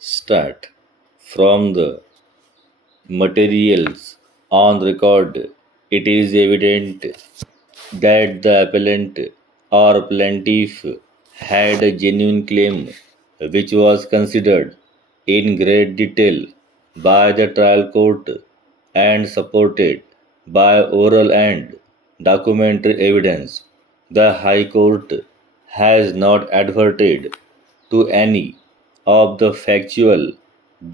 Start. From the materials on record, it is evident that the appellant or plaintiff had a genuine claim which was considered in great detail by the trial court and supported by oral and documentary evidence. The High Court has not adverted to any of the factual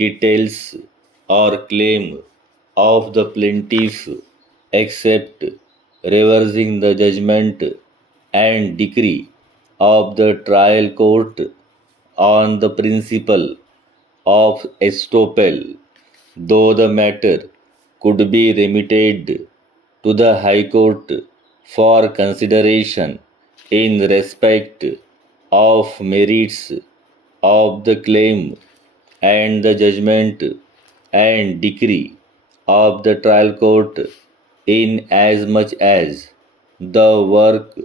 details or claim of the plaintiff except reversing the judgment and decree of the trial court on the principle of estoppel, though the matter could be remitted to the High Court for consideration in respect of merits of the claim and the judgment and decree of the trial court in as much as the work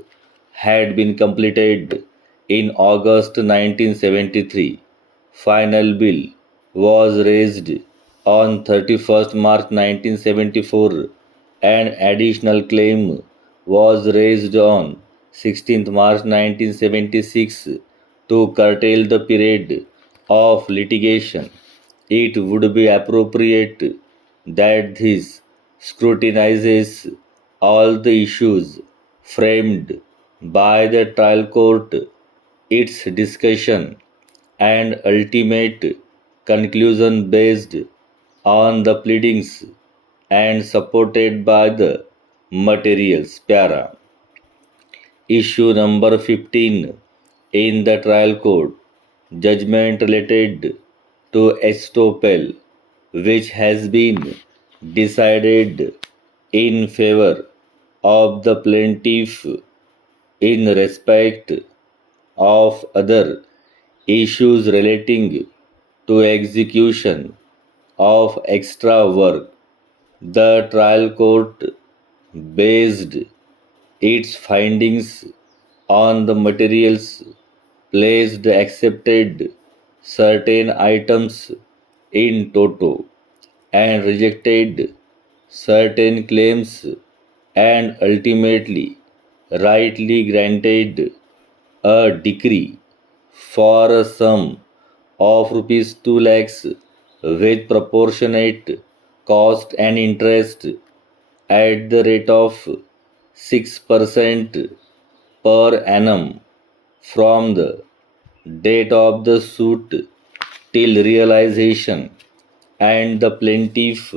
had been completed in August 1973. Final bill was raised on 31st March 1974. An additional claim was raised on 16th March 1976 to curtail the period of litigation. It would be appropriate that this scrutinizes all the issues framed by the trial court, its discussion and ultimate conclusion based on the pleadings and supported by the materials. Para. Issue number 15 in the trial court, judgment related to estoppel, which has been decided in favor of the plaintiff in respect of other issues relating to execution of extra work. The trial court based its findings on the materials placed accepted certain items in toto and rejected certain claims and ultimately rightly granted a decree for a sum of rupees 2 lakhs with proportionate cost and interest at the rate of 6% per annum from the date of the suit till realization, and the plaintiff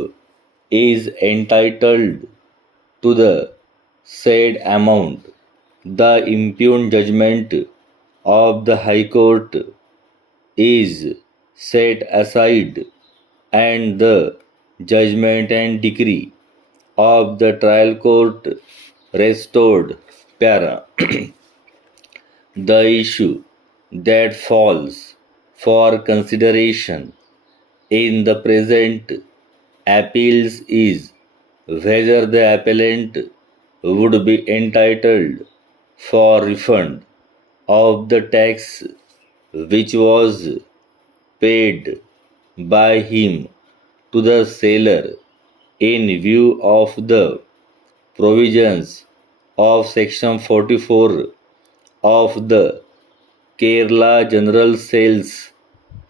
is entitled to the said amount. The impugned judgment of the High Court is set aside and the judgment and decree of the trial court restored. Para. The issue that falls for consideration in the present appeals is whether the appellant would be entitled for refund of the tax which was paid by him to the seller in view of the provisions of Section 44 of the Kerala General Sales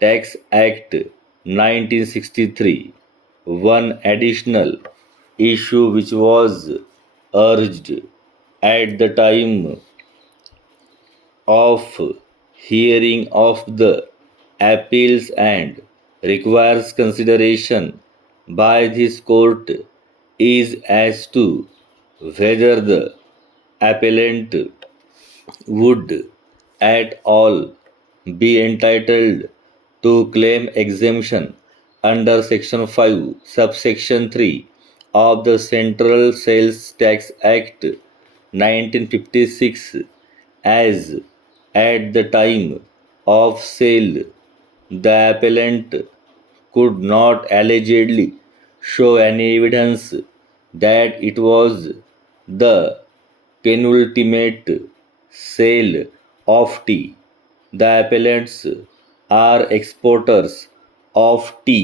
Tax Act 1963. One additional issue which was urged at the time of hearing of the appeals and requires consideration by this court is as to whether the appellant would at all be entitled to claim exemption under Section 5, subsection 3 of the Central Sales Tax Act 1956, as at the time of sale the appellant could not allegedly show any evidence that it was the penultimate sale of tea. The appellants are exporters of tea.